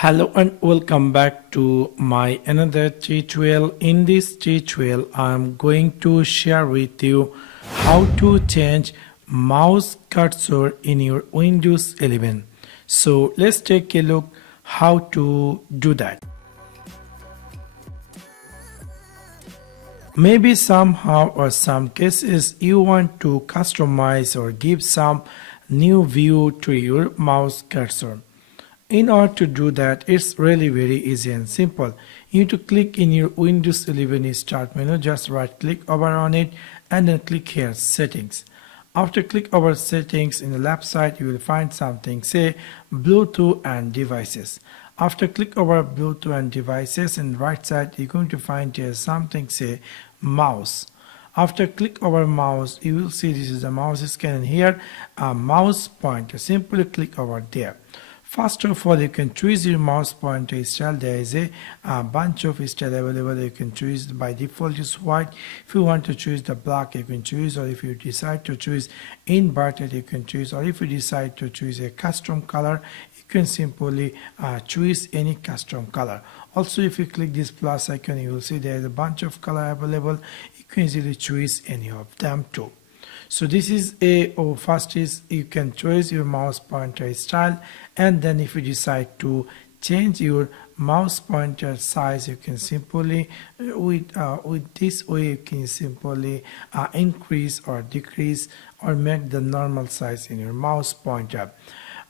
Hello and welcome back to my another tutorial. In this tutorial I am going to share with you how to change mouse cursor in your Windows 11. So let's take a look how to do that. Maybe somehow or some cases you want to customize or give some new view to your mouse cursor. In order to do that, it's really very easy and simple. You need to click in your Windows 11 start menu, just right click over on it and then click here settings. After click over settings, in the left side you will find something say Bluetooth and devices. After click over Bluetooth and devices, in the right side you're going to find here something say mouse. After click over mouse, you will see this is the mouse scan, and here a mouse pointer. Simply click over there. First of all, you can choose your mouse pointer style. There is a bunch of style available. You can choose by default is white. If you want to choose the black, you can choose, or if you decide to choose inverted, you can choose, or if you decide to choose a custom color, you can simply choose any custom color. Also, if you click this plus icon, you will see there is a bunch of color available. You can easily choose any of them too. So this is first is you can choose your mouse pointer style, and then if you decide to change your mouse pointer size, you can simply with this way you can simply increase or decrease or make the normal size in your mouse pointer.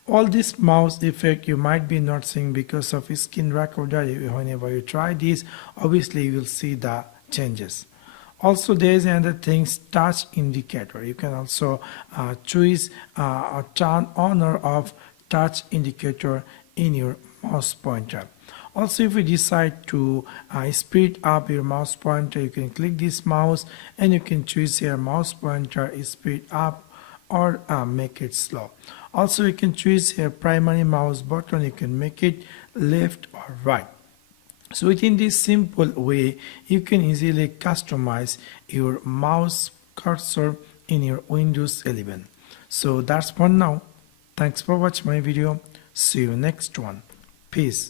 All this mouse effect you might be not seeing because of screen recorder. Whenever you try this, obviously you will see the changes. Also, there is another thing, touch indicator. You can also choose or turn on or off touch indicator in your mouse pointer. Also, if you decide to speed up your mouse pointer, you can click this mouse and you can choose here mouse pointer speed up or make it slow. Also, you can choose here primary mouse button. You can make it left or right. So within this simple way, you can easily customize your mouse cursor in your Windows 11. So that's for now. Thanks for watching my video. See you next one. Peace.